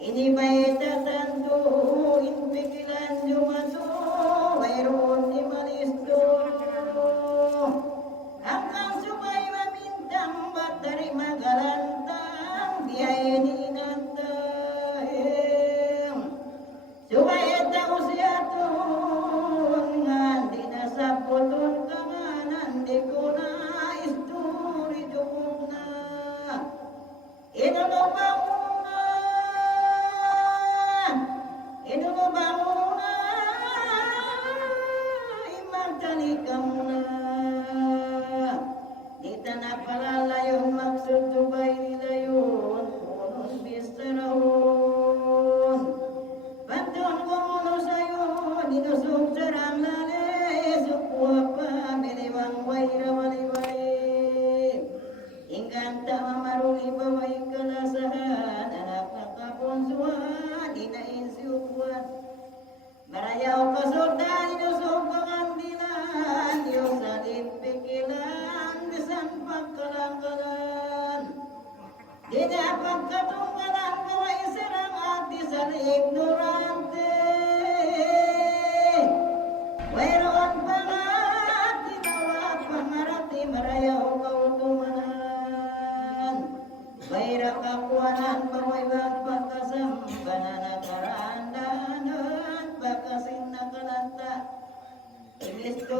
ini baita tantu inpikilan jumato mayroon ni malisto hanggang subay mamintang bat dari magalantang biyayin inantay subay eta usiatun nganti nasaputun kanganan di ko na isturi cukup na ito mo bangunan ito mo bangunan imagtalikam na di tanah palalayon maksud subay nilayon punong bisarahon bantuan ko muno sa'yo dinusog sarang lali sukuha pa miliwang wayra waliway ingkanta mamaruni baway kalasahan anak nakapunsuhan inain siupuan marayaw kasultan dinusog pangandilan Diyos salib pikilan bisan pagkalangkalan di dapat katunggalan kaway sarang ati sa ignorante mayroon pa nga tinawag pangarati marayaw kautumanan mayra kakuanan pawaywag pagkasambanan at karandanan pagkasin na kalanta Inisto